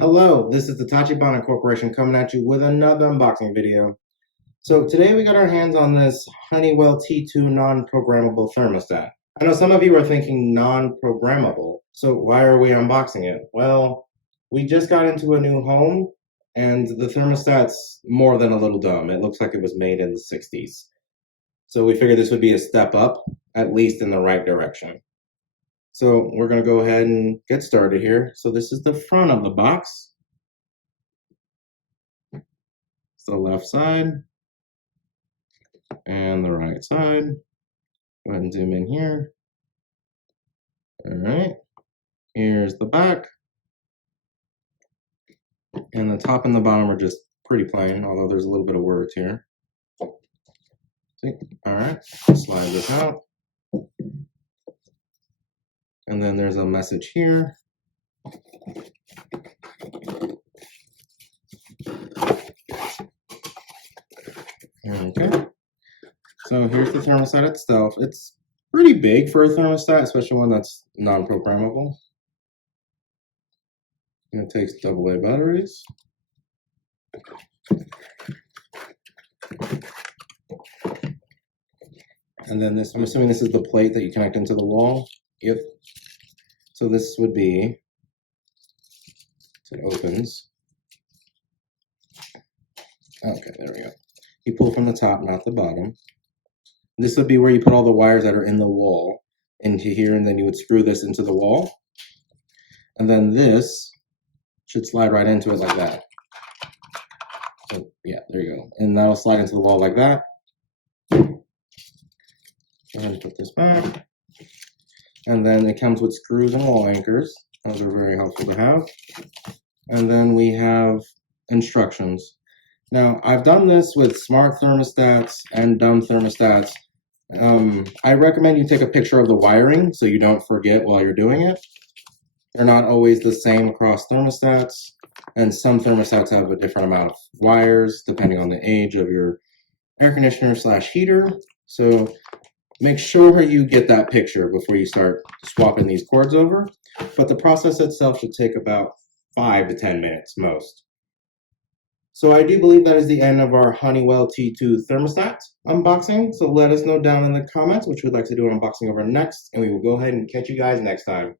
Hello, this is the Tachibana Corporation coming at you with another unboxing video. So today we got our hands on this HoneyWell T2 non-programmable thermostat. I know some of you are thinking non-programmable, so why are we unboxing it? Well, we just got into a new home and the thermostat's more than a little dumb. It looks like it was made in the 60s. So we figured this would be a step up, at least in the right direction. So we're going to go ahead and get started here. So this is the front of the box. It's the left side and the right side. Go ahead and zoom in here. All right. Here's the back. And the top and the bottom are just pretty plain, although there's a little bit of words here. See? All right. Slide this out. And then there's a message here. Okay. So here's the thermostat itself. It's pretty big for a thermostat, especially one that's non-programmable. And it takes AA batteries. And then this, I'm assuming this is the plate that you connect into the wall. Yep. So this would be, so it opens. Okay, there we go. You pull from the top, not the bottom. This would be where you put all the wires that are in the wall into here, and then you would screw this into the wall. And then this should slide right into it like that. So yeah, there you go. And that'll slide into the wall like that. Go ahead and put this back. And then it comes with screws and wall anchors. Those are very helpful to have. And then we have instructions. Now, I've done this with smart thermostats and dumb thermostats. I recommend you take a picture of the wiring so you don't forget while you're doing it. They're not always the same across thermostats, and some thermostats have a different amount of wires depending on the age of your air conditioner / heater. So make sure you get that picture before you start swapping these cords over. But the process itself should take about 5 to 10 minutes most. So I do believe that is the end of our HoneyWell T2 thermostat unboxing. So let us know down in the comments which we'd like to do an unboxing over next, and we will go ahead and catch you guys next time.